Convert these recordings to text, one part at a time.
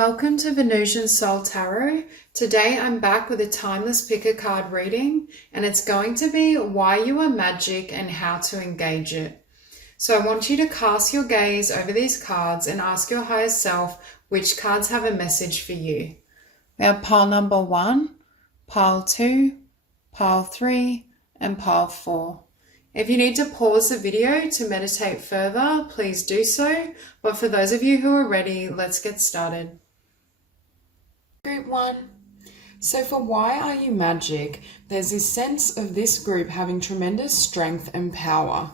Welcome to Venusian Soul Tarot. Today I'm back with a timeless pick a card reading, and it's going to be why you are magic and how to engage it. So I want you to cast your gaze over these cards and ask your higher self which cards have a message for you. We have pile number 1, pile 2, pile 3, and pile 4. If you need to pause the video to meditate further, please do so. But for those of you who are ready, let's get started. Group 1. So for why are you magic, there's this sense of this group having tremendous strength and power.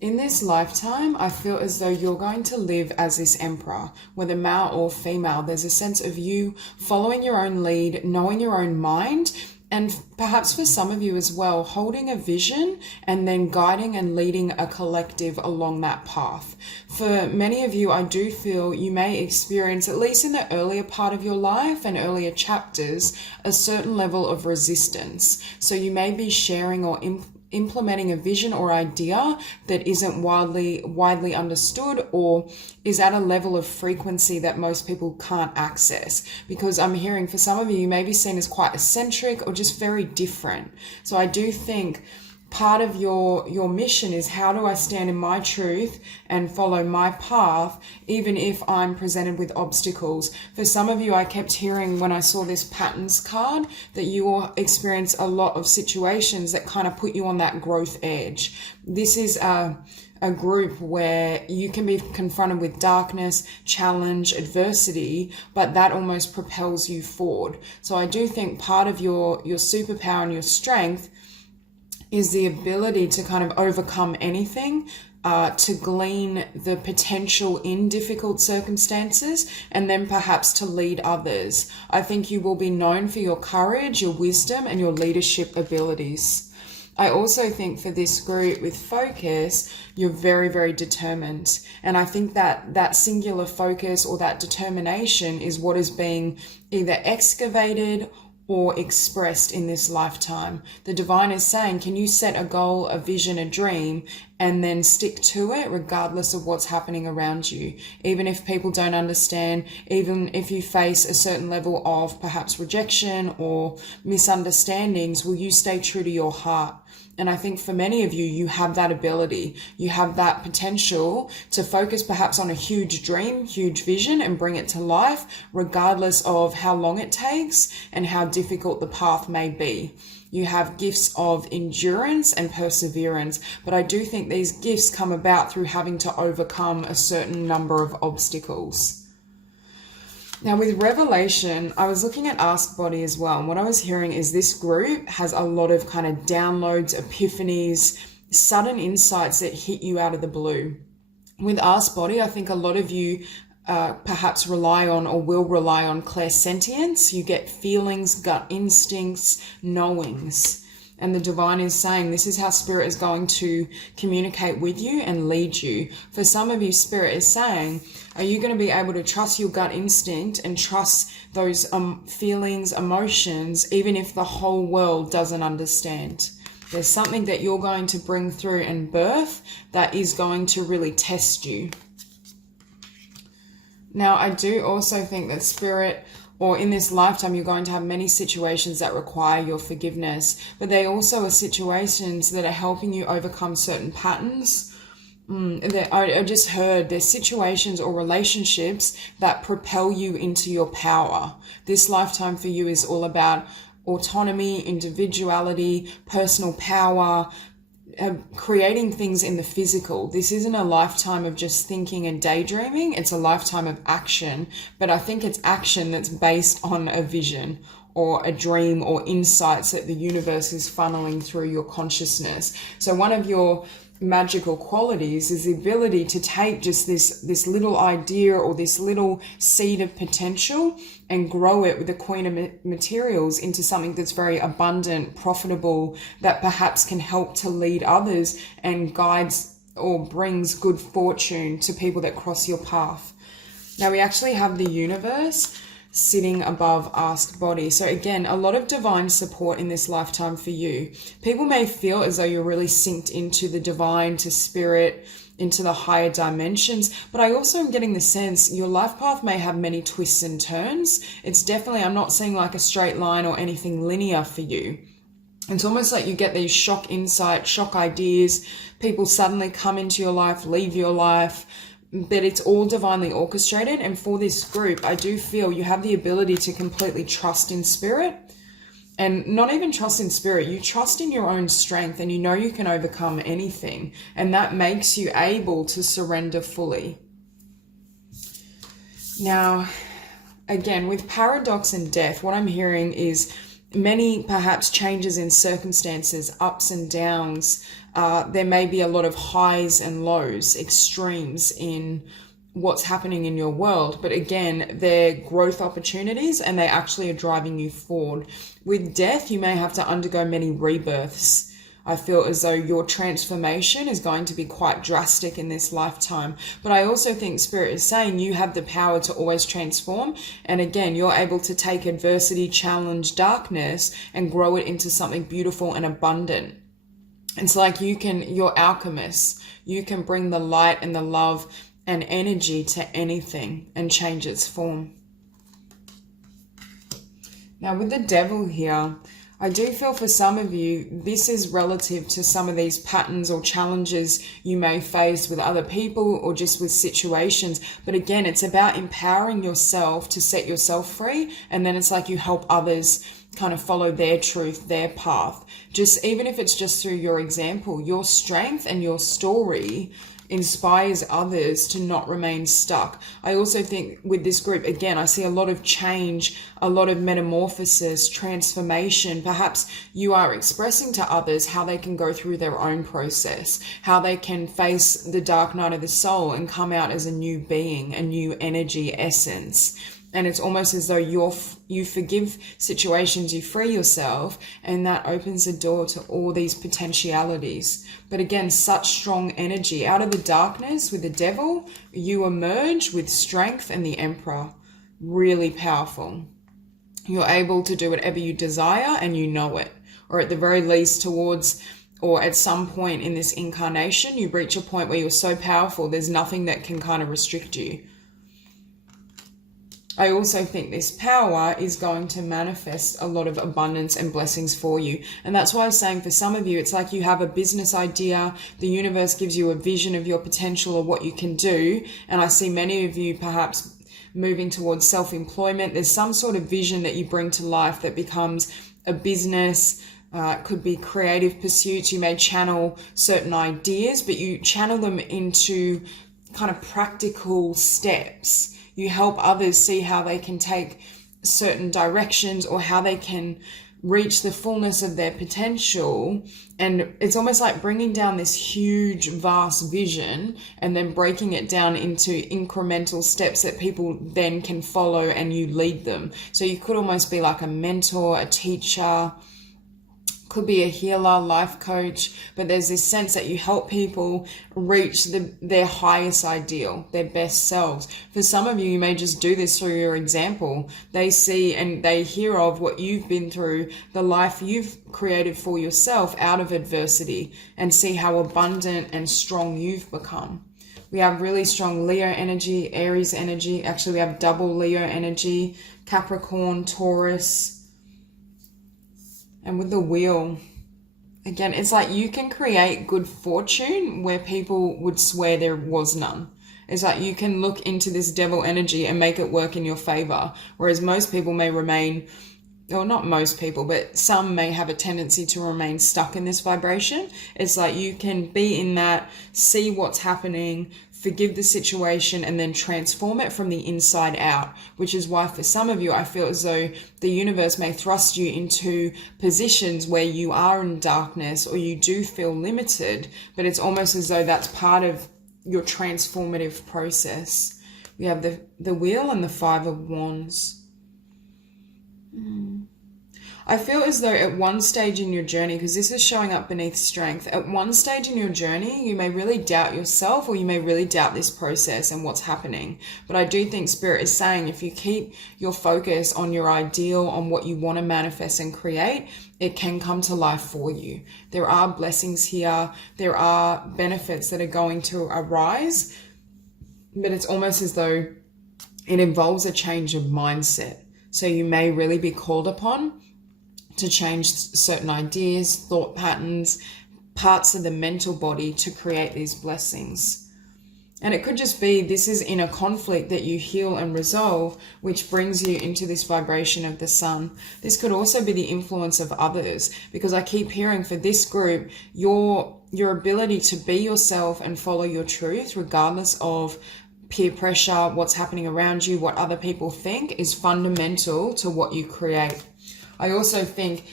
In this lifetime, I feel as though you're going to live as this emperor, whether male or female. There's a sense of you following your own lead, knowing your own mind, and perhaps for some of you as well, holding a vision and then guiding and leading a collective along that path. For many of you, I do feel you may experience, at least in the earlier part of your life and earlier chapters, a certain level of resistance. So you may be sharing or implementing a vision or idea that isn't widely understood or is at a level of frequency that most people can't access, because I'm hearing for some of you, you may be seen as quite eccentric or just very different. So I do think part of your mission is, how do I stand in my truth and follow my path even if I'm presented with obstacles? For some of you, I kept hearing when I saw this patterns card that you will experience a lot of situations that kind of put you on that growth edge. This is a group where you can be confronted with darkness, challenge, adversity, but that almost propels you forward. So I do think part of your superpower and your strength is the ability to kind of overcome anything, to glean the potential in difficult circumstances, and then perhaps to lead others. I think you will be known for your courage, your wisdom, and your leadership abilities. I also think for this group with focus, you're very, very determined. And I think that singular focus or that determination is what is being either excavated or expressed in this lifetime. The divine is saying, can you set a goal, a vision, a dream, and then stick to it regardless of what's happening around you? Even if people don't understand, even if you face a certain level of perhaps rejection or misunderstandings, will you stay true to your heart? And I think for many of you, you have that ability. You have that potential to focus perhaps on a huge dream, huge vision, and bring it to life, regardless of how long it takes and how difficult the path may be. You have gifts of endurance and perseverance, but I do think these gifts come about through having to overcome a certain number of obstacles. Now with Revelation, I was looking at Ask Body as well, and what I was hearing is this group has a lot of kind of downloads, epiphanies, sudden insights that hit you out of the blue. With Ask Body, I think a lot of you perhaps rely on or will rely on clairsentience. You get feelings, gut instincts, knowings. And the divine is saying this is how spirit is going to communicate with you and lead you. For some of you, spirit is saying, are you going to be able to trust your gut instinct and trust those feelings, emotions, even if the whole world doesn't understand? There's something that you're going to bring through and birth that is going to really test you. Now, I do also think that spirit, or in this lifetime, you're going to have many situations that require your forgiveness, but they also are situations that are helping you overcome certain patterns. I just heard there's situations or relationships that propel you into your power. This lifetime for you is all about autonomy, individuality, personal power, creating things in the physical. This isn't a lifetime of just thinking and daydreaming. It's a lifetime of action, but I think it's action that's based on a vision or a dream or insights that the universe is funneling through your consciousness. So one of your magical qualities is the ability to take just this little idea or this little seed of potential and grow it with the queen of materials into something that's very abundant, profitable, that perhaps can help to lead others and guides or brings good fortune to people that cross your path. Now we actually have the universe sitting above Ask Body. So again, a lot of divine support in this lifetime for you. People may feel as though you're really synced into the divine, to spirit, into the higher dimensions. But I also am getting the sense your life path may have many twists and turns. It's definitely, I'm not seeing like a straight line or anything linear for you. It's almost like you get these shock insights, shock ideas. People suddenly come into your life, leave your life, but it's all divinely orchestrated. And for this group, I do feel you have the ability to completely trust in spirit. And not even trust in spirit, you trust in your own strength, and you know you can overcome anything. And that makes you able to surrender fully. Now, again, with paradox and death, what I'm hearing is many perhaps changes in circumstances, ups and downs. There may be a lot of highs and lows, extremes in what's happening in your world, but again, they're growth opportunities and they actually are driving you forward. With death, you may have to undergo many rebirths. I feel as though your transformation is going to be quite drastic in this lifetime, but I also think Spirit is saying you have the power to always transform, and again, you're able to take adversity, challenge, darkness, and grow it into something beautiful and abundant. It's like you're alchemists. You can bring the light and the love and energy to anything and change its form. Now with the Devil here, I do feel for some of you, this is relative to some of these patterns or challenges you may face with other people or just with situations. But again, it's about empowering yourself to set yourself free. And then it's like you help others kind of follow their truth, their path. Just even if it's just through your example, your strength and your story inspires others to not remain stuck. I also think with this group, again, I see a lot of change, a lot of metamorphosis, transformation. Perhaps you are expressing to others how they can go through their own process, how they can face the dark night of the soul and come out as a new being, a new energy essence. And it's almost as though you forgive situations, you free yourself, and that opens the door to all these potentialities. But again, such strong energy. Out of the darkness with the Devil, you emerge with strength and the Emperor. Really powerful. You're able to do whatever you desire and you know it. Or at the very least towards, or at some point in this incarnation, you reach a point where you're so powerful, there's nothing that can kind of restrict you. I also think this power is going to manifest a lot of abundance and blessings for you. And that's why I was saying for some of you, it's like you have a business idea. The universe gives you a vision of your potential or what you can do. And I see many of you perhaps moving towards self-employment. There's some sort of vision that you bring to life that becomes a business. It could be creative pursuits. You may channel certain ideas, but you channel them into kind of practical steps. You help others see how they can take certain directions or how they can reach the fullness of their potential. And it's almost like bringing down this huge, vast vision and then breaking it down into incremental steps that people then can follow and you lead them. So you could almost be like a mentor, a teacher, could be a healer, life coach, but there's this sense that you help people reach their highest ideal, their best selves. For some of you, you may just do this through your example. They see and they hear of what you've been through, the life you've created for yourself out of adversity, and see how abundant and strong you've become. We have really strong Leo energy, Aries energy. Actually, we have double Leo energy, Capricorn, Taurus. And with the Wheel, again, it's like you can create good fortune where people would swear there was none. It's like you can look into this Devil energy and make it work in your favor. Whereas most people may remain, or not most people, but some may have a tendency to remain stuck in this vibration. It's like you can be in that, see what's happening, forgive the situation, and then transform it from the inside out, which is why for some of you, I feel as though the universe may thrust you into positions where you are in darkness or you do feel limited, but it's almost as though that's part of your transformative process. We have the Wheel and the Five of Wands. I feel as though at one stage in your journey, because this is showing up beneath strength, at one stage in your journey, you may really doubt yourself, or you may really doubt this process and what's happening. But I do think Spirit is saying if you keep your focus on your ideal, on what you want to manifest and create, it can come to life for you. There are blessings here. There are benefits that are going to arise, but it's almost as though it involves a change of mindset. So you may really be called upon to change certain ideas, thought patterns, parts of the mental body to create these blessings. And it could just be this is in a conflict that you heal and resolve, which brings you into this vibration of the sun. This could also be the influence of others, because I keep hearing for this group, your ability to be yourself and follow your truth, regardless of peer pressure, what's happening around you, what other people think, is fundamental to what you create. I also think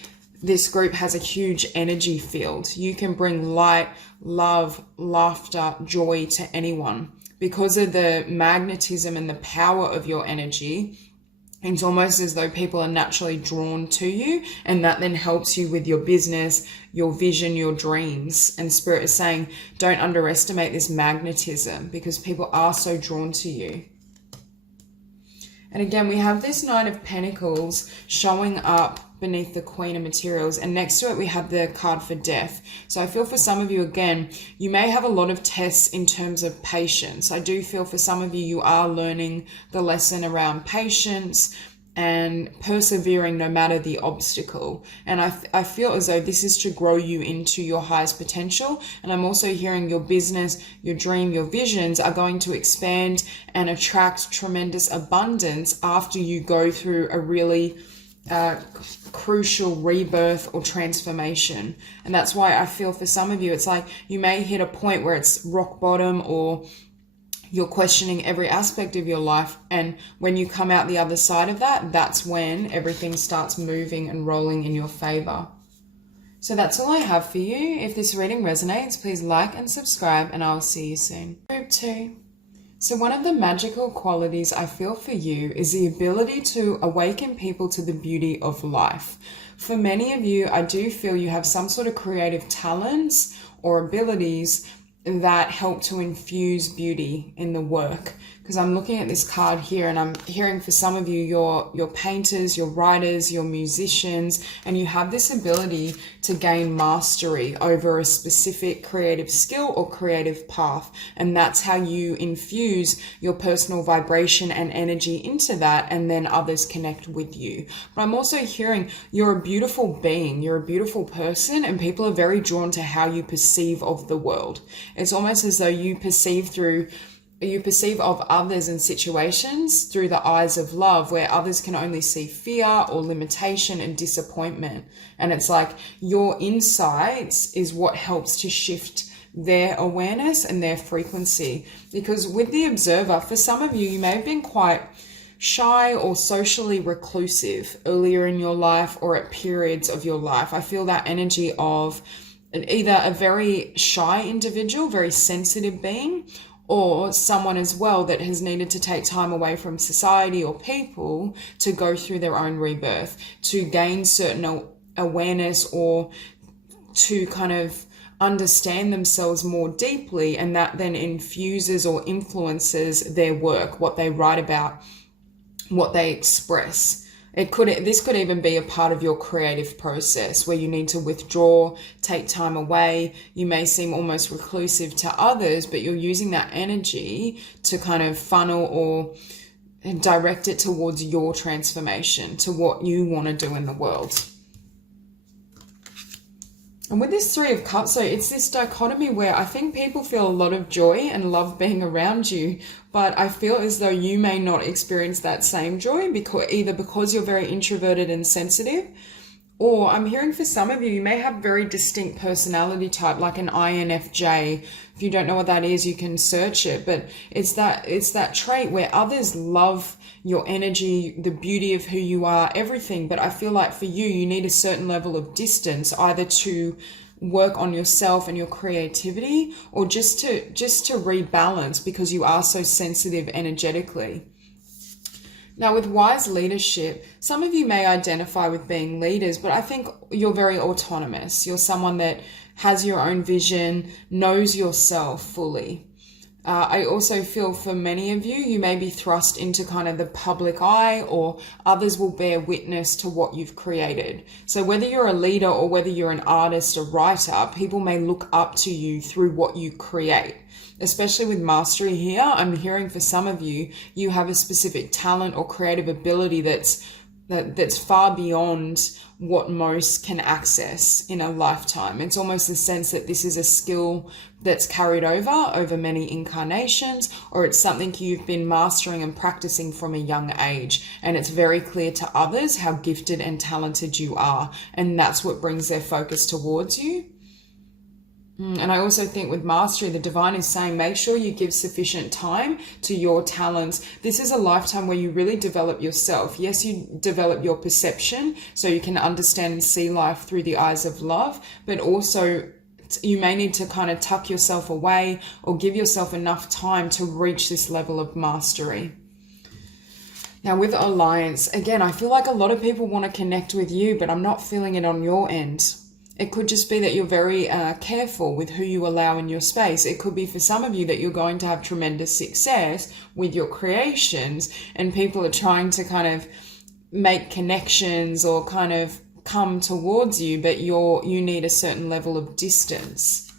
this group has a huge energy field. You can bring light, love, laughter, joy to anyone. Because of the magnetism and the power of your energy, it's almost as though people are naturally drawn to you, and that then helps you with your business, your vision, your dreams. And Spirit is saying, don't underestimate this magnetism, because people are so drawn to you. And again, we have this Knight of Pentacles showing up beneath the Queen of Materials, and next to it we have the card for Death. So I feel for some of you, again, you may have a lot of tests in terms of patience. I do feel for some of you, you are learning the lesson around patience and persevering no matter the obstacle. And I feel as though this is to grow you into your highest potential. And I'm also hearing your business, your dream, your visions are going to expand and attract tremendous abundance after you go through a really crucial rebirth or transformation. And that's why I feel for some of you, it's like you may hit a point where it's rock bottom, or you're questioning every aspect of your life. And when you come out the other side of that, that's when everything starts moving and rolling in your favor. So that's all I have for you. If this reading resonates, please like and subscribe, and I'll see you soon. Group 2. So one of the magical qualities I feel for you is the ability to awaken people to the beauty of life. For many of you, I do feel you have some sort of creative talents or abilities that help to infuse beauty in the work. Because I'm looking at this card here, and I'm hearing for some of you, you're painters, you're writers, you're musicians, and you have this ability to gain mastery over a specific creative skill or creative path. And that's how you infuse your personal vibration and energy into that, and then others connect with you. But I'm also hearing you're a beautiful being, you're a beautiful person, and people are very drawn to how you perceive of the world. It's almost as though you perceive of others and situations through the eyes of love, where others can only see fear or limitation and disappointment. And it's like your insights is what helps to shift their awareness and their frequency. Because with the observer, for some of you, you may have been quite shy or socially reclusive earlier in your life or at periods of your life. I feel that energy of either a very shy individual, very sensitive being, or someone as well that has needed to take time away from society or people to go through their own rebirth, to gain certain awareness, or to kind of understand themselves more deeply, and that then infuses or influences their work, what they write about, what they express. This could even be a part of your creative process where you need to withdraw, take time away. You may seem almost reclusive to others, but you're using that energy to kind of funnel or direct it towards your transformation, to what you want to do in the world. And with this Three of Cups, so it's this dichotomy where I think people feel a lot of joy and love being around you, but I feel as though you may not experience that same joy, because you're very introverted and sensitive, or I'm hearing for some of you, you may have very distinct personality type, like an INFJ. If you don't know what that is, you can search it, but it's that trait where others love your energy, the beauty of who you are, everything. But I feel like for you, you need a certain level of distance, either to work on yourself and your creativity, or just to rebalance, because you are so sensitive energetically. Now, with wise leadership, some of you may identify with being leaders, but I think you're very autonomous. You're someone that has your own vision, knows yourself fully. I also feel for many of you, you may be thrust into kind of the public eye, or others will bear witness to what you've created. So whether you're a leader or whether you're an artist or writer, people may look up to you through what you create. Especially with mastery here, I'm hearing for some of you, you have a specific talent or creative ability that's far beyond what most can access in a lifetime. It's almost the sense that this is a skill that's carried over many incarnations, or it's something you've been mastering and practicing from a young age. And it's very clear to others how gifted and talented you are. And that's what brings their focus towards you. And I also think with mastery, the divine is saying, make sure you give sufficient time to your talents. This is a lifetime where you really develop yourself. Yes, you develop your perception so you can understand and see life through the eyes of love, but also you may need to kind of tuck yourself away or give yourself enough time to reach this level of mastery. Now with alliance, again, I feel like a lot of people want to connect with you, but I'm not feeling it on your end. It could just be that you're very careful with who you allow in your space. It could be for some of you that you're going to have tremendous success with your creations and people are trying to kind of make connections or kind of come towards you, but you need a certain level of distance.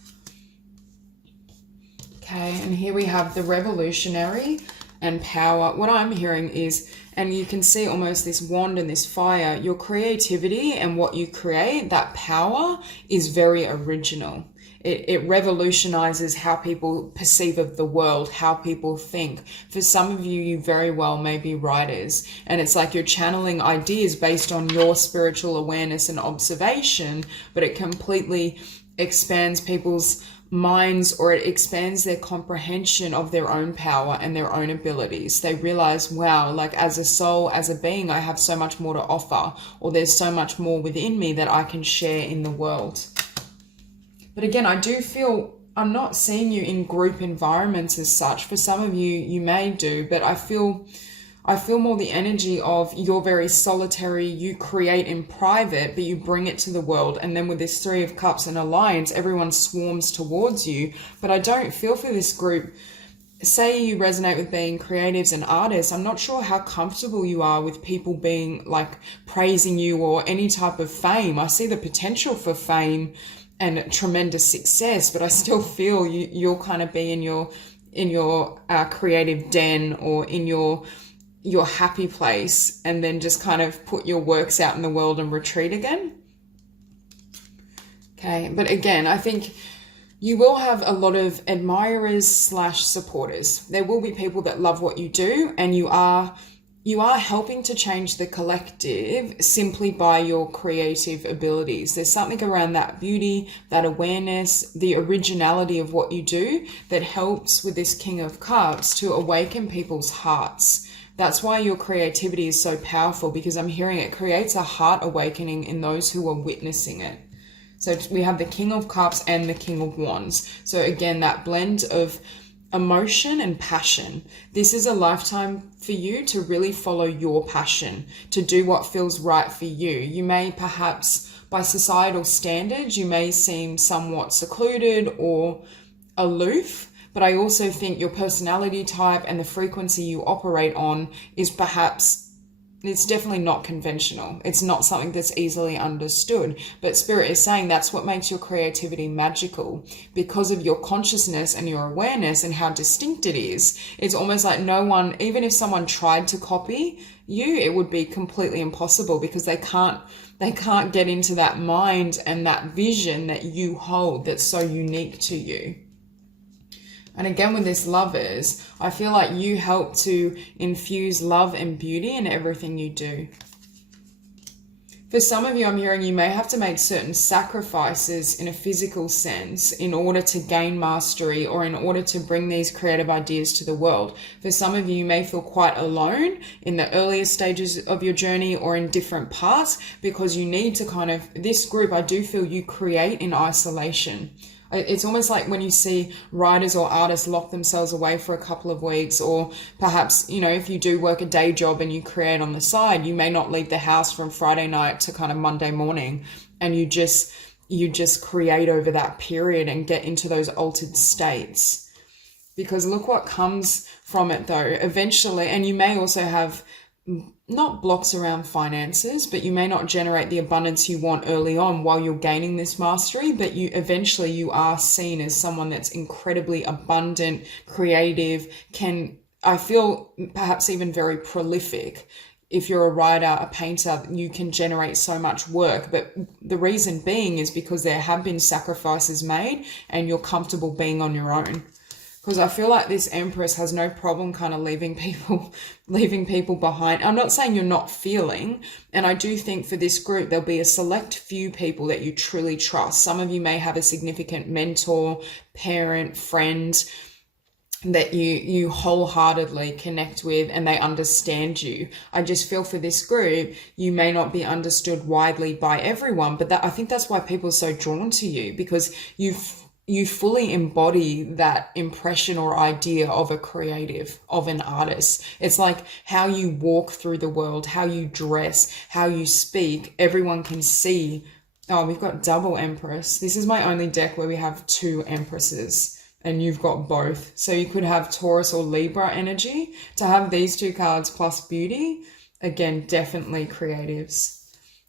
Okay, and here we have the revolutionary and power. What I'm hearing is, and you can see almost this wand and this fire, your creativity and what you create, that power is very original. It revolutionizes how people perceive of the world, how people think. For some of you, you very well may be writers, and it's like you're channeling ideas based on your spiritual awareness and observation, but it completely expands people's minds, or it expands their comprehension of their own power and their own abilities. They realize, wow, like as a soul, as a being, I have so much more to offer, or there's so much more within me that I can share in the world. But again, I do feel I'm not seeing you in group environments as such. For some of you, you may do, but I feel more the energy of you're very solitary, you create in private, but you bring it to the world. And then with this Three of Cups and Alliance, everyone swarms towards you. But I don't feel for this group. Say you resonate with being creatives and artists, I'm not sure how comfortable you are with people being like praising you or any type of fame. I see the potential for fame and tremendous success, but I still feel you'll kind of be in your creative den or in your happy place, and then just kind of put your works out in the world and retreat again. Okay, but again, I think you will have a lot of admirers / supporters. There will be people that love what you do, and you are helping to change the collective simply by your creative abilities. There's something around that beauty, that awareness, the originality of what you do that helps with this King of Cups to awaken people's hearts. That's why your creativity is so powerful, because I'm hearing it creates a heart awakening in those who are witnessing it. So we have the King of Cups and the King of Wands. So again, that blend of emotion and passion. This is a lifetime for you to really follow your passion, to do what feels right for you. You may perhaps, by societal standards, you may seem somewhat secluded or aloof, but I also think your personality type and the frequency you operate on is it's definitely not conventional. It's not something that's easily understood. But Spirit is saying that's what makes your creativity magical, because of your consciousness and your awareness and how distinct it is. It's almost like no one, even if someone tried to copy you, it would be completely impossible, because they can't get into that mind and that vision that you hold that's so unique to you. And again, with this Lovers, I feel like you help to infuse love and beauty in everything you do. For some of you, I'm hearing you may have to make certain sacrifices in a physical sense in order to gain mastery, or in order to bring these creative ideas to the world. For some of you, you may feel quite alone in the earlier stages of your journey or in different parts, because you need to this group, I do feel you create in isolation. It's almost like when you see writers or artists lock themselves away for a couple of weeks, or perhaps, you know, if you do work a day job and you create on the side, you may not leave the house from Friday night to kind of Monday morning, and you just create over that period and get into those altered states. Because look what comes from it though, eventually. And you may also have not blocks around finances, but you may not generate the abundance you want early on while you're gaining this mastery, but you are seen as someone that's incredibly abundant, creative, I feel perhaps even very prolific. If you're a writer, a painter, you can generate so much work. But the reason being is because there have been sacrifices made and you're comfortable being on your own. Because I feel like this Empress has no problem kind of leaving people behind. I'm not saying you're not feeling, and I do think for this group, there'll be a select few people that you truly trust. Some of you may have a significant mentor, parent, friend that you wholeheartedly connect with and they understand you. I just feel for this group, you may not be understood widely by everyone, but I think that's why people are so drawn to you, because you fully embody that impression or idea of a creative, of an artist. It's like how you walk through the world, how you dress, how you speak. Everyone can see. Oh, we've got double Empress. This is my only deck where we have 2 Empresses and you've got both. So you could have Taurus or Libra energy. To have these 2 cards plus beauty, again, definitely creatives.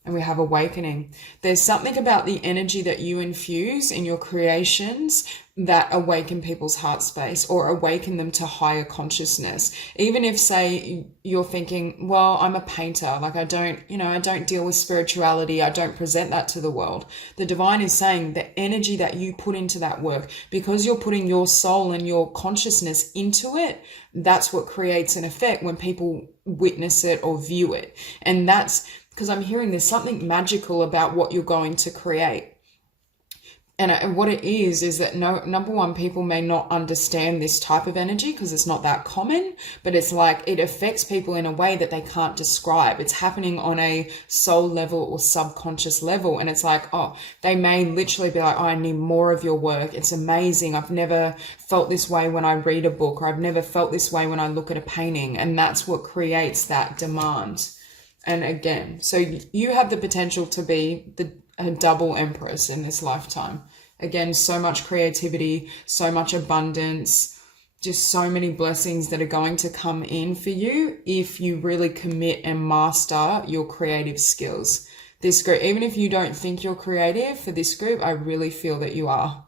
And we have awakening. There's something about the energy that you infuse in your creations that awaken people's heart space or awaken them to higher consciousness. Even if, say, you're thinking, well, I'm a painter, like I don't deal with spirituality, I don't present that to the world. The divine is saying the energy that you put into that work, because you're putting your soul and your consciousness into it, that's what creates an effect when people witness it or view it. And that's because I'm hearing there's something magical about what you're going to create. And what it is that number one, people may not understand this type of energy because it's not that common, but it's like it affects people in a way that they can't describe. It's happening on a soul level or subconscious level. And it's like, oh, they may literally be like, oh, I need more of your work. It's amazing. I've never felt this way when I read a book, or I've never felt this way when I look at a painting. And that's what creates that demand. And again, so you have the potential to be a double Empress in this lifetime. Again, so much creativity, so much abundance, just so many blessings that are going to come in for you if you really commit and master your creative skills. This group, even if you don't think you're creative, for this group, I really feel that you are.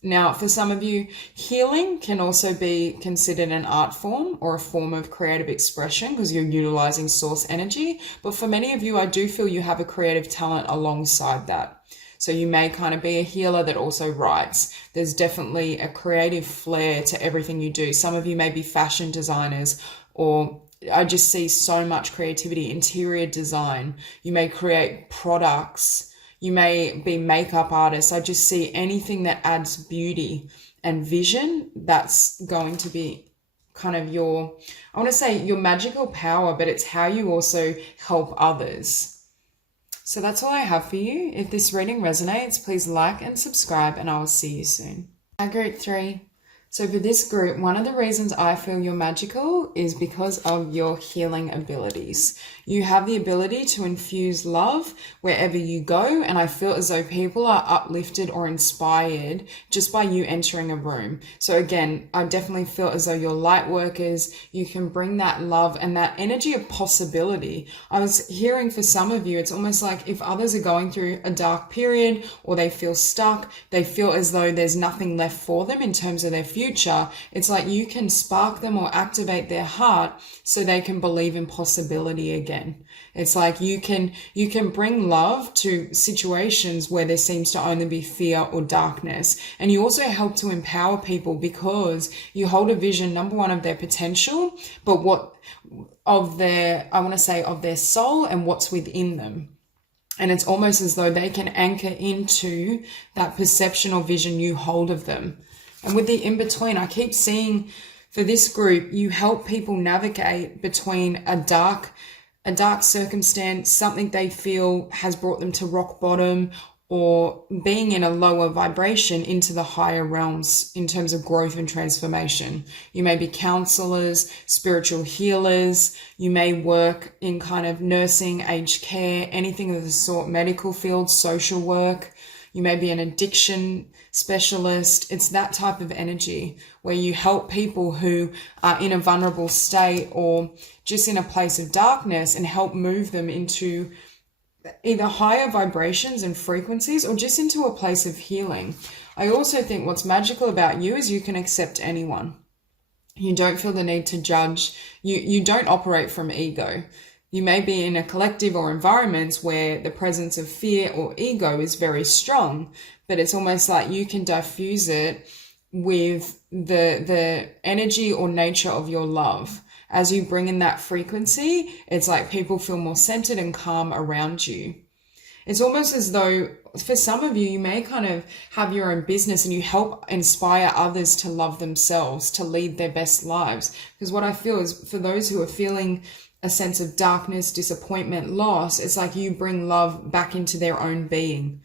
Now, for some of you, healing can also be considered an art form or a form of creative expression because you're utilizing source energy. But for many of you, I do feel you have a creative talent alongside that. So you may kind of be a healer that also writes. There's definitely a creative flair to everything you do. Some of you may be fashion designers, or I just see so much creativity, interior design. You may create products. You may be makeup artists. I just see anything that adds beauty and vision. That's going to be kind of your magical power, but it's how you also help others. So that's all I have for you. If this reading resonates, please like and subscribe, and I will see you soon. Group 3. So for this group, one of the reasons I feel you're magical is because of your healing abilities. You have the ability to infuse love wherever you go, and I feel as though people are uplifted or inspired just by you entering a room. So again, I definitely feel as though you're light workers. You can bring that love and that energy of possibility. I was hearing for some of you, it's almost like if others are going through a dark period or they feel stuck, they feel as though there's nothing left for them in terms of their future. It's like you can spark them or activate their heart so they can believe in possibility again. It's like you can bring love to situations where there seems to only be fear or darkness. And you also help to empower people because you hold a vision, number one, of their potential, but of their soul and what's within them. And it's almost as though they can anchor into that perception or vision you hold of them. And with the in-between, I keep seeing for this group, you help people navigate between a dark circumstance, something they feel has brought them to rock bottom, or being in a lower vibration into the higher realms in terms of growth and transformation. You may be counselors, spiritual healers. You may work in kind of nursing, aged care, anything of the sort, medical field, social work. You may be an addiction specialist. It's that type of energy where you help people who are in a vulnerable state or just in a place of darkness and help move them into either higher vibrations and frequencies or just into a place of healing. I also think what's magical about you is you can accept anyone. You don't feel the need to judge. You don't operate from ego. You may be in a collective or environments where the presence of fear or ego is very strong, but it's almost like you can diffuse it with the energy or nature of your love. As you bring in that frequency, it's like people feel more centered and calm around you. It's almost as though for some of you, you may kind of have your own business and you help inspire others to love themselves, to lead their best lives. Because what I feel is for those who are feeling a sense of darkness, disappointment, loss, it's like you bring love back into their own being.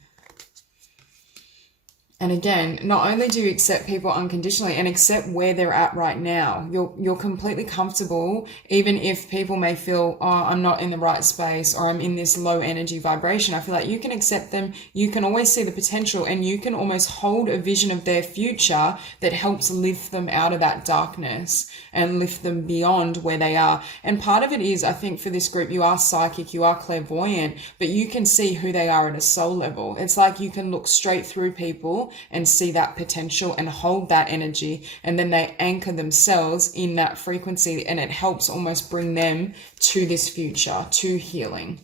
And again, not only do you accept people unconditionally and accept where they're at right now, you're completely comfortable, even if people may feel, oh, I'm not in the right space or I'm in this low energy vibration. I feel like you can accept them. You can always see the potential and you can almost hold a vision of their future that helps lift them out of that darkness and lift them beyond where they are. And part of it is, I think for this group, you are psychic, you are clairvoyant, but you can see who they are at a soul level. It's like you can look straight through people and see that potential and hold that energy, and then they anchor themselves in that frequency, and it helps almost bring them to this future, to healing.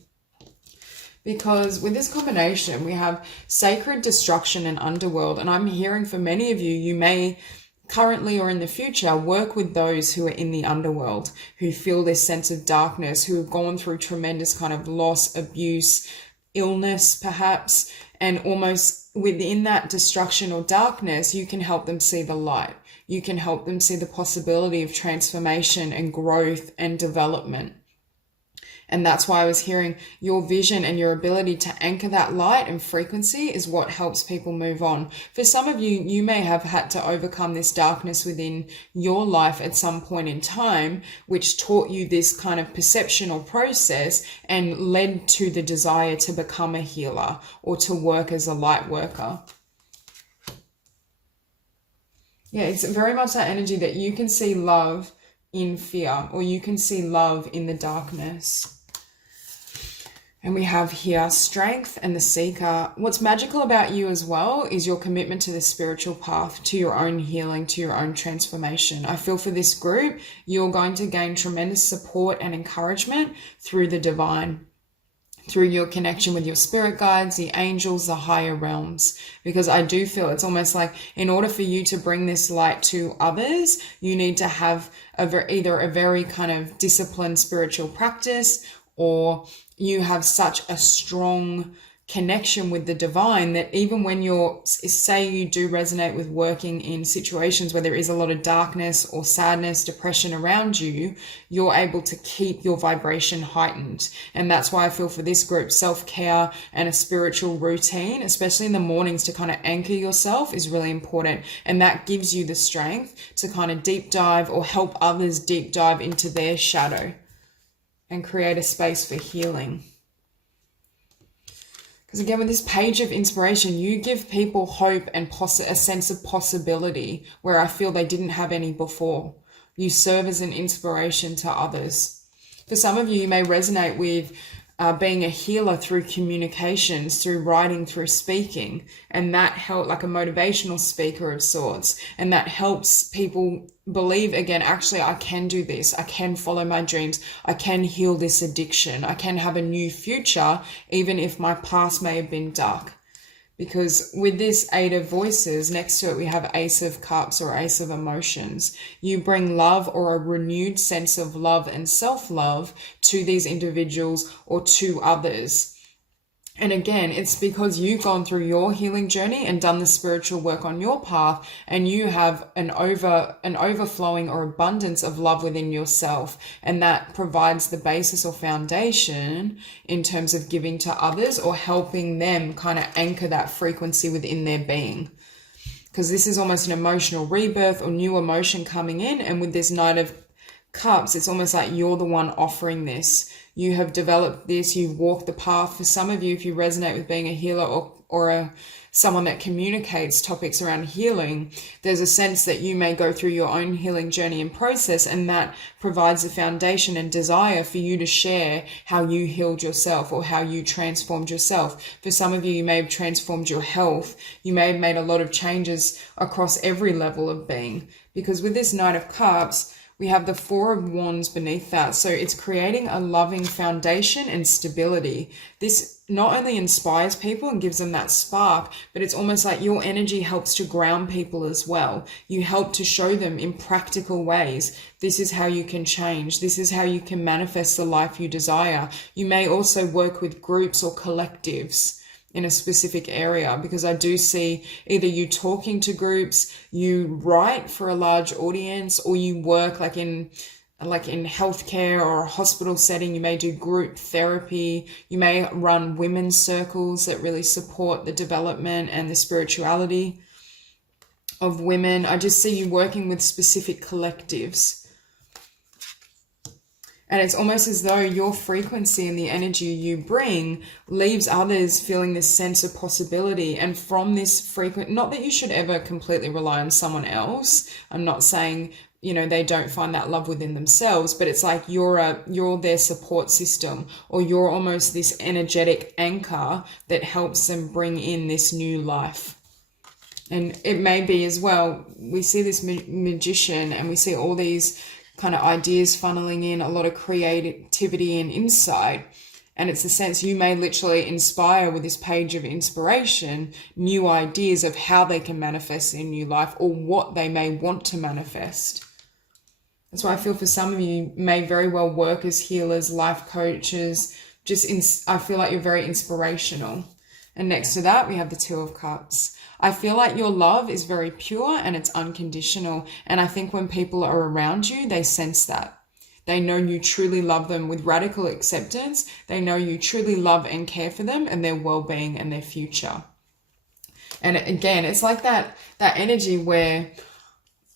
Because with this combination, we have sacred destruction and underworld, and I'm hearing for many of you, you may currently or in the future work with those who are in the underworld, who feel this sense of darkness, who have gone through tremendous kind of loss, abuse, illness perhaps, and almost within that destruction or darkness, you can help them see the light. You can help them see the possibility of transformation and growth and development. And that's why I was hearing your vision and your ability to anchor that light and frequency is what helps people move on. For some of you, you may have had to overcome this darkness within your life at some point in time, which taught you this kind of perception or process and led to the desire to become a healer or to work as a light worker. Yeah, it's very much that energy that you can see love in fear, or you can see love in the darkness. And we have here strength and the seeker. What's magical about you as well is your commitment to the spiritual path, to your own healing, to your own transformation. I feel for this group, you're going to gain tremendous support and encouragement through the divine, through your connection with your spirit guides, the angels, the higher realms. Because I do feel it's almost like in order for you to bring this light to others, you need to have either a very kind of disciplined spiritual practice, or you have such a strong connection with the divine that even when say you do resonate with working in situations where there is a lot of darkness or sadness, depression around you, you're able to keep your vibration heightened. And that's why I feel for this group, self-care and a spiritual routine, especially in the mornings, to kind of anchor yourself is really important. And that gives you the strength to kind of deep dive or help others deep dive into their shadow and create a space for healing. Because again, with this page of inspiration, you give people hope and a sense of possibility where I feel they didn't have any before. You serve as an inspiration to others. For some of you, you may resonate with being a healer through communications, through writing, through speaking, and that helps, like a motivational speaker of sorts, and that helps people believe again, actually, I can do this, I can follow my dreams, I can heal this addiction, I can have a new future, even if my past may have been dark. Because with this Eight of Voices, next to it we have Ace of Cups or Ace of Emotions. You bring love or a renewed sense of love and self-love to these individuals or to others. And again, it's because you've gone through your healing journey and done the spiritual work on your path, and you have an overflowing or abundance of love within yourself. And that provides the basis or foundation in terms of giving to others or helping them kind of anchor that frequency within their being. Because this is almost an emotional rebirth or new emotion coming in. And with this Knight of Cups, it's almost like you're the one offering this. You have developed this, you've walked the path. For some of you, if you resonate with being a healer or someone that communicates topics around healing, there's a sense that you may go through your own healing journey and process, and that provides a foundation and desire for you to share how you healed yourself or how you transformed yourself. For some of you, you may have transformed your health. You may have made a lot of changes across every level of being. Because with this Knight of Cups, we have the Four of Wands beneath that. So it's creating a loving foundation and stability. This not only inspires people and gives them that spark, but it's almost like your energy helps to ground people as well. You help to show them in practical ways, this is how you can change. This is how you can manifest the life you desire. You may also work with groups or collectives in a specific area, because I do see either you talking to groups, you write for a large audience, or you work like in healthcare or a hospital setting. You may do group therapy. You may run women's circles that really support the development and the spirituality of women. I just see you working with specific collectives. And it's almost as though your frequency and the energy you bring leaves others feeling this sense of possibility. And from this not that you should ever completely rely on someone else. I'm not saying, they don't find that love within themselves, but it's like you're their support system, or you're almost this energetic anchor that helps them bring in this new life. And it may be as well, we see this magician and we see all these kind of ideas funneling in, a lot of creativity and insight. And it's the sense you may literally inspire with this page of inspiration, new ideas of how they can manifest in new life or what they may want to manifest. That's why I feel for some of you may very well work as healers, life coaches. I feel like you're very inspirational. And next to that, we have the Two of Cups. I feel like your love is very pure and it's unconditional. And I think when people are around you, they sense that. They know you truly love them with radical acceptance. They know you truly love and care for them and their well-being and their future. And again, it's like that energy where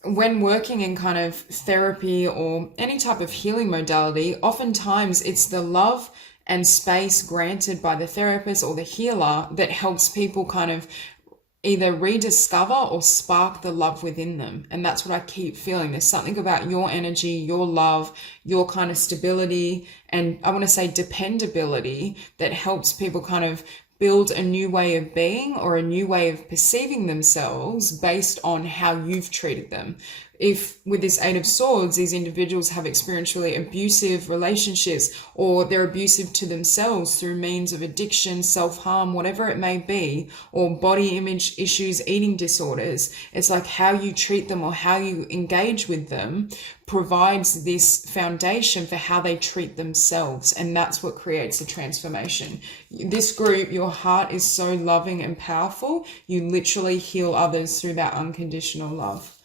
when working in kind of therapy or any type of healing modality, oftentimes it's the love and space granted by the therapist or the healer that helps people kind of either rediscover or spark the love within them. And that's what I keep feeling. There's something about your energy, your love, your kind of stability, and I want to say dependability that helps people kind of build a new way of being or a new way of perceiving themselves based on how you've treated them. If with this Eight of Swords, these individuals have experienced really abusive relationships, or they're abusive to themselves through means of addiction, self-harm, whatever it may be, or body image issues, eating disorders, it's like how you treat them or how you engage with them provides this foundation for how they treat themselves. And that's what creates the transformation. This group, your heart is so loving and powerful. You literally heal others through that unconditional love.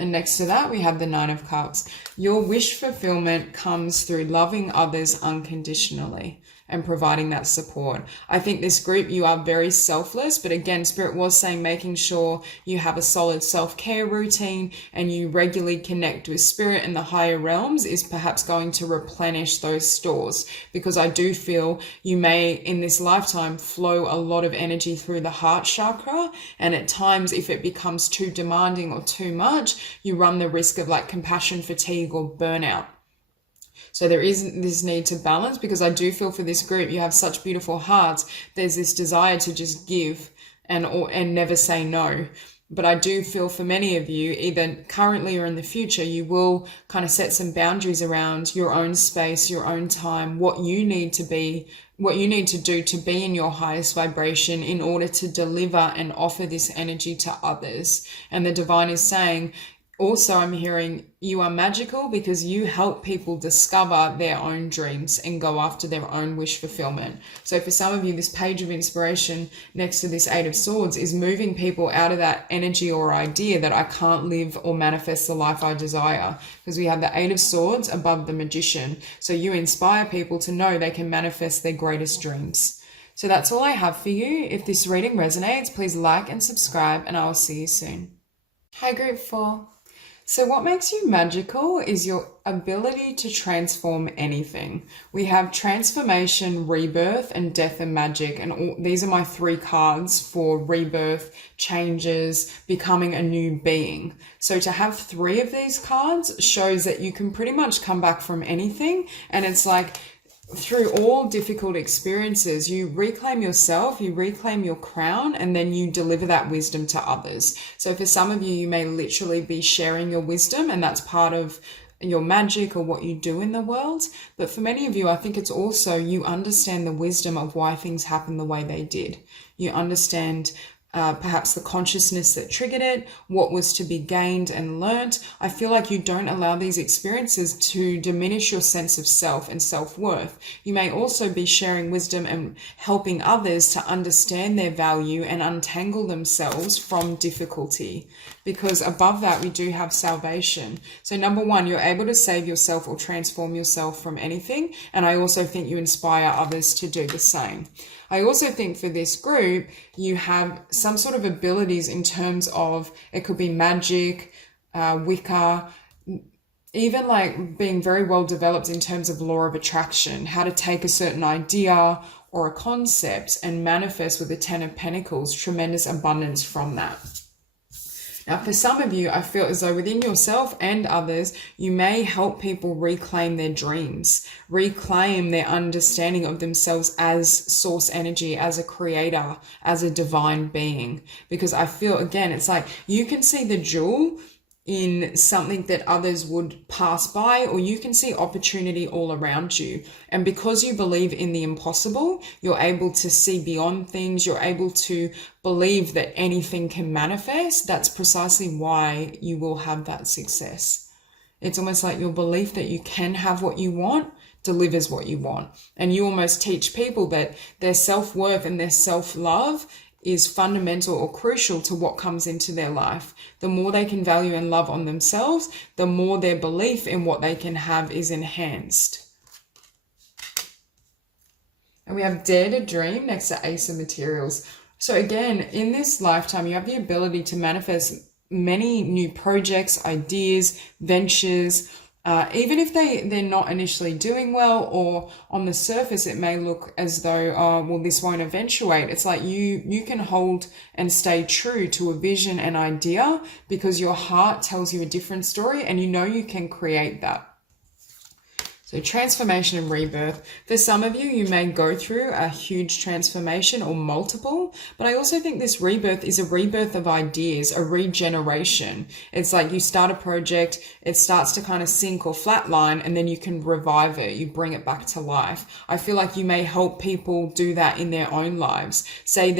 And next to that, we have the Nine of Cups. Your wish fulfillment comes through loving others unconditionally and providing that support. I think this group, you are very selfless, but again, Spirit was saying making sure you have a solid self-care routine and you regularly connect with Spirit and the higher realms is perhaps going to replenish those stores, because I do feel you may in this lifetime flow a lot of energy through the heart chakra, and at times if it becomes too demanding or too much, you run the risk of like compassion fatigue or burnout. So there isn't this need to balance, because I do feel for this group, you have such beautiful hearts. There's this desire to just give and never say no. But I do feel for many of you, either currently or in the future, you will kind of set some boundaries around your own space, your own time, what you need to do to be in your highest vibration in order to deliver and offer this energy to others. And the divine is saying, Also, I'm hearing you are magical because you help people discover their own dreams and go after their own wish fulfillment. So for some of you, this page of inspiration next to this Eight of Swords is moving people out of that energy or idea that I can't live or manifest the life I desire. Because we have the Eight of Swords above the Magician. So you inspire people to know they can manifest their greatest dreams. So that's all I have for you. If this reading resonates, please like and subscribe, and I'll see you soon. Hi, Group 4. So what makes you magical is your ability to transform anything. We have transformation, rebirth, and death and magic. And these are my 3 cards for rebirth, changes, becoming a new being. So to have 3 of these cards shows that you can pretty much come back from anything. And it's like, through all difficult experiences, you reclaim yourself, you reclaim your crown, and then you deliver that wisdom to others. So for some of you, you may literally be sharing your wisdom, and that's part of your magic or what you do in the world. But for many of you, I think it's also you understand the wisdom of why things happen the way they did. You understand perhaps the consciousness that triggered it, what was to be gained and learnt. I feel like you don't allow these experiences to diminish your sense of self and self-worth. You may also be sharing wisdom and helping others to understand their value and untangle themselves from difficulty. Because above that, we do have salvation. So number 1, you're able to save yourself or transform yourself from anything. And I also think you inspire others to do the same. I also think for this group, you have some sort of abilities in terms of, it could be magic, Wicca, even like being very well developed in terms of law of attraction, how to take a certain idea or a concept and manifest with the 10 of Pentacles, tremendous abundance from that. Now, for some of you, I feel as though within yourself and others, you may help people reclaim their dreams, reclaim their understanding of themselves as source energy, as a creator, as a divine being. Because I feel, again, it's like you can see the jewel in something that others would pass by, or you can see opportunity all around you. And because you believe in the impossible, you're able to see beyond things. You're able to believe that anything can manifest. That's precisely why you will have that success. It's almost like your belief that you can have what you want delivers what you want. And you almost teach people that their self-worth and their self-love is fundamental or crucial to what comes into their life. The more they can value and love on themselves, the more their belief in what they can have is enhanced. And we have Dare to Dream next to Ace of Materials. So again, in this lifetime, you have the ability to manifest many new projects, ideas, ventures, even if they're not initially doing well, or on the surface it may look as though, oh, well, this won't eventuate. It's like you can hold and stay true to a vision and idea because your heart tells you a different story and you know you can create that. So transformation and rebirth. For some of you, you may go through a huge transformation or multiple, but I also think this rebirth is a rebirth of ideas, a regeneration. It's like you start a project, it starts to kind of sink or flatline, and then you can revive it, you bring it back to life. I feel like you may help people do that in their own lives. Say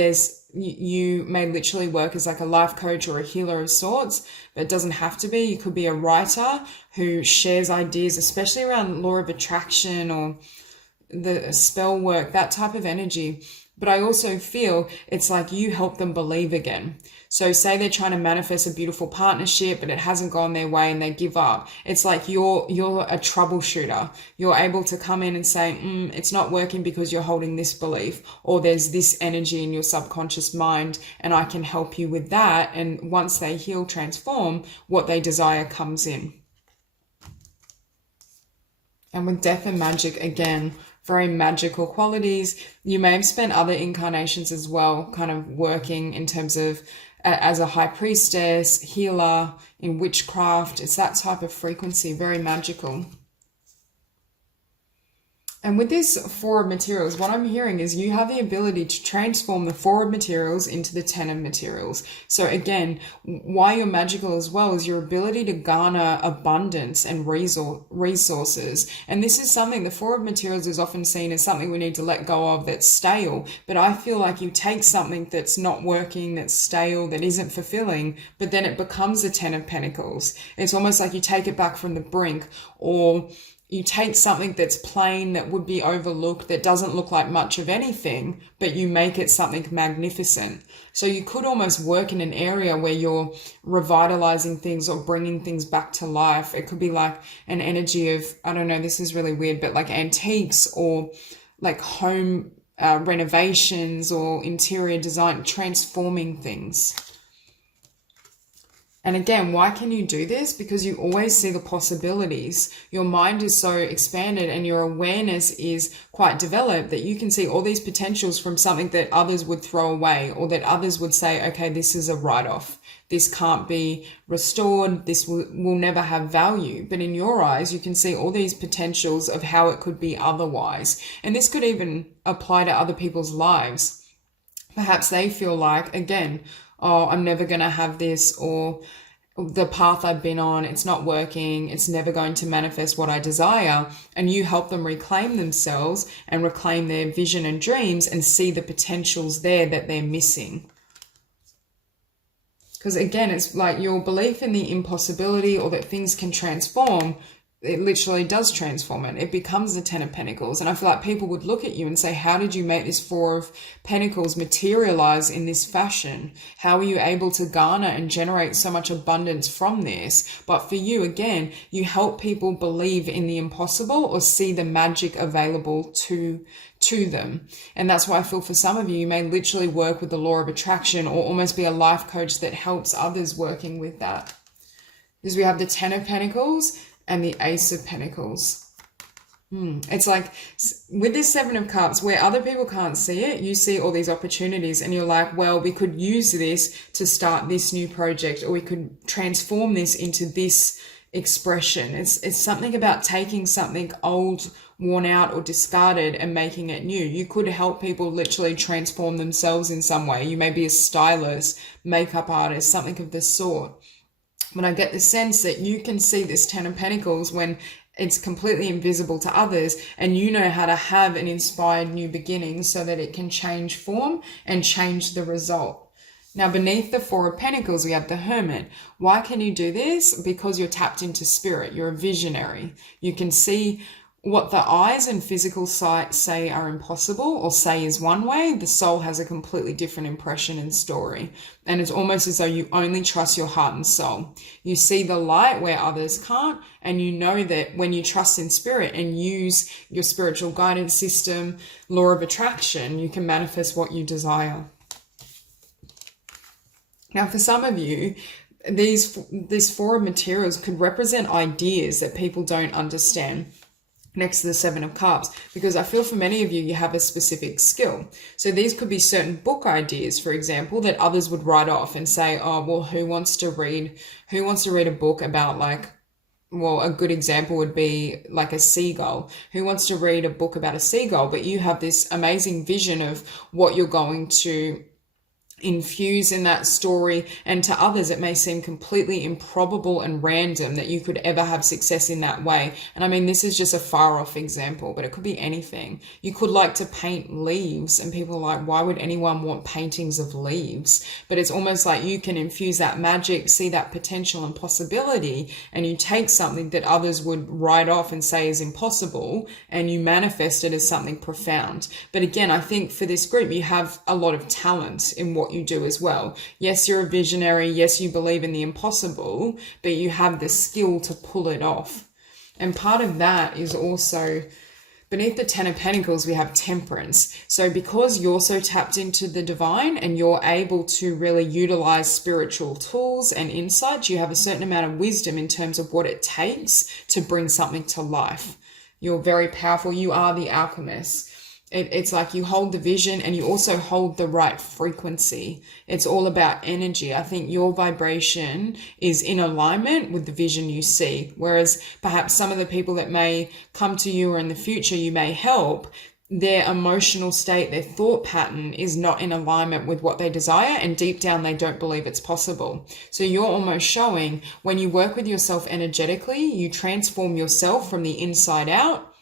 you may literally work as like a life coach or a healer of sorts, but it doesn't have to be. You could be a writer who shares ideas, especially around law of attraction or the spell work, that type of energy. But I also feel it's like you help them believe again. So say they're trying to manifest a beautiful partnership, but it hasn't gone their way and they give up. It's like you're a troubleshooter. You're able to come in and say, it's not working because you're holding this belief, or there's this energy in your subconscious mind, and I can help you with that. And once they heal, transform, what they desire comes in. And with Death and Magic, again, very magical qualities. You may have spent other incarnations as well, kind of working in terms of as a high priestess, healer, in witchcraft. It's that type of frequency, very magical. And with this Four of Materials, what I'm hearing is you have the ability to transform the Four of Materials into the Ten of Materials. So again, why you're magical as well is your ability to garner abundance and resources. And this is something, the Four of Materials is often seen as something we need to let go of that's stale. But I feel like you take something that's not working, that's stale, that isn't fulfilling, but then it becomes a Ten of Pentacles. It's almost like you take it back from the brink, or you take something that's plain, that would be overlooked, that doesn't look like much of anything, but you make it something magnificent. So you could almost work in an area where you're revitalizing things or bringing things back to life. It could be like an energy of, I don't know, this is really weird, but like antiques or like home renovations or interior design, transforming things. And again, why can you do this? Because you always see the possibilities. Your mind is so expanded and your awareness is quite developed that you can see all these potentials from something that others would throw away, or that others would say, okay, this is a write-off. This can't be restored. This will never have value. But in your eyes, you can see all these potentials of how it could be otherwise. And this could even apply to other people's lives. Perhaps they feel like, again, oh, I'm never going to have this, or the path I've been on, it's not working, it's never going to manifest what I desire. And you help them reclaim themselves and reclaim their vision and dreams and see the potentials there that they're missing. Because again, it's like your belief in the impossibility or that things can transform, it literally does transform it. It becomes the Ten of Pentacles. And I feel like people would look at you and say, how did you make this Four of Pentacles materialize in this fashion? How were you able to garner and generate so much abundance from this? But for you, again, you help people believe in the impossible or see the magic available to them. And that's why I feel for some of you, you may literally work with the law of attraction or almost be a life coach that helps others working with that. Because we have the Ten of Pentacles and the Ace of Pentacles. It's like with this Seven of Cups, where other people can't see it, you see all these opportunities and you're like, well, we could use this to start this new project, or we could transform this into this expression. It's something about taking something old, worn out or discarded and making it new. You could help people literally transform themselves in some way. You may be a stylist, makeup artist, something of this sort. But I get the sense that you can see this Ten of Pentacles when it's completely invisible to others, and you know how to have an inspired new beginning so that it can change form and change the result. Now, beneath the Four of Pentacles, we have the Hermit. Why can you do this? Because you're tapped into spirit. You're a visionary. You can see what the eyes and physical sight say are impossible or say is one way. The soul has a completely different impression and story. And it's almost as though you only trust your heart and soul. You see the light where others can't, and you know that when you trust in spirit and use your spiritual guidance system, law of attraction, you can manifest what you desire. Now, for some of you, this Four of Materials could represent ideas that people don't understand next to the Seven of Cups, because I feel for many of you, you have a specific skill. So these could be certain book ideas, for example, that others would write off and say, oh, well, who wants to read a book about, like, well, a good example would be like a seagull. Who wants to read a book about a seagull? But you have this amazing vision of what you're going to infuse in that story, and to others it may seem completely improbable and random that you could ever have success in that way. And I mean, this is just a far off example, but it could be anything. You could like to paint leaves, and people are like, why would anyone want paintings of leaves? But it's almost like you can infuse that magic, see that potential and possibility, and you take something that others would write off and say is impossible, and you manifest it as something profound. But again, I think for this group, you have a lot of talent in what you do as well. Yes, you're a visionary. Yes, you believe in the impossible, but you have the skill to pull it off. And part of that is also beneath the Ten of Pentacles, we have Temperance. So because you're so tapped into the divine and you're able to really utilize spiritual tools and insights, you have a certain amount of wisdom in terms of what it takes to bring something to life. You're very powerful. You are the alchemist. It's like you hold the vision and you also hold the right frequency. It's all about energy. I think your vibration is in alignment with the vision you see. Whereas perhaps some of the people that may come to you or in the future you may help, their emotional state, their thought pattern is not in alignment with what they desire, and deep down they don't believe it's possible. So you're almost showing when you work with yourself energetically, you transform yourself from the inside out,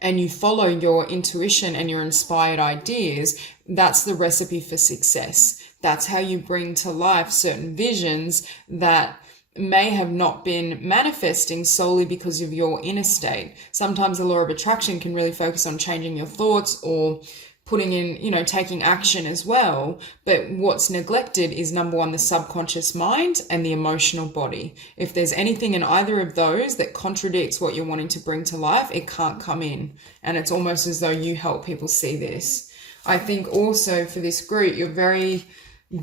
and you follow your intuition and your inspired ideas. That's the recipe for success. That's how you bring to life certain visions that may have not been manifesting solely because of your inner state. Sometimes the law of attraction can really focus on changing your thoughts or putting in, taking action as well. But what's neglected is, number one, the subconscious mind and the emotional body. If there's anything in either of those that contradicts what you're wanting to bring to life, it can't come in. And it's almost as though you help people see this. I think also for this group, you're very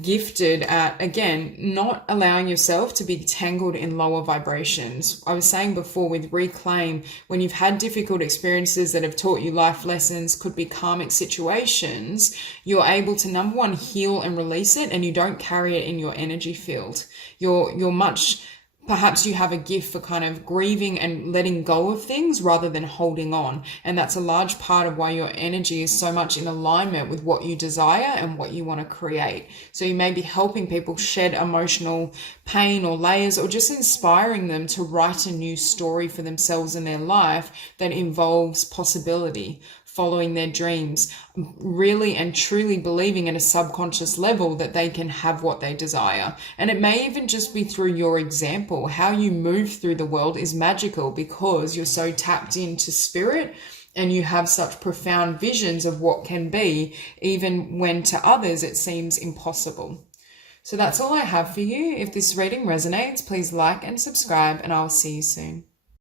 gifted at, again, not allowing yourself to be tangled in lower vibrations. I was saying before with Reclaim, when you've had difficult experiences that have taught you life lessons, could be karmic situations, you're able to, number one, heal and release it, and you don't carry it in your energy field. You're much, perhaps you have a gift for kind of grieving and letting go of things rather than holding on. And that's a large part of why your energy is so much in alignment with what you desire and what you want to create. So you may be helping people shed emotional pain or layers, or just inspiring them to write a new story for themselves in their life that involves possibility, following their dreams, really and truly believing at a subconscious level that they can have what they desire. And it may even just be through your example. How you move through the world is magical because you're so tapped into spirit and you have such profound visions of what can be, even when to others it seems impossible. So that's all I have for you. If this reading resonates, please like and subscribe, and I'll see you soon.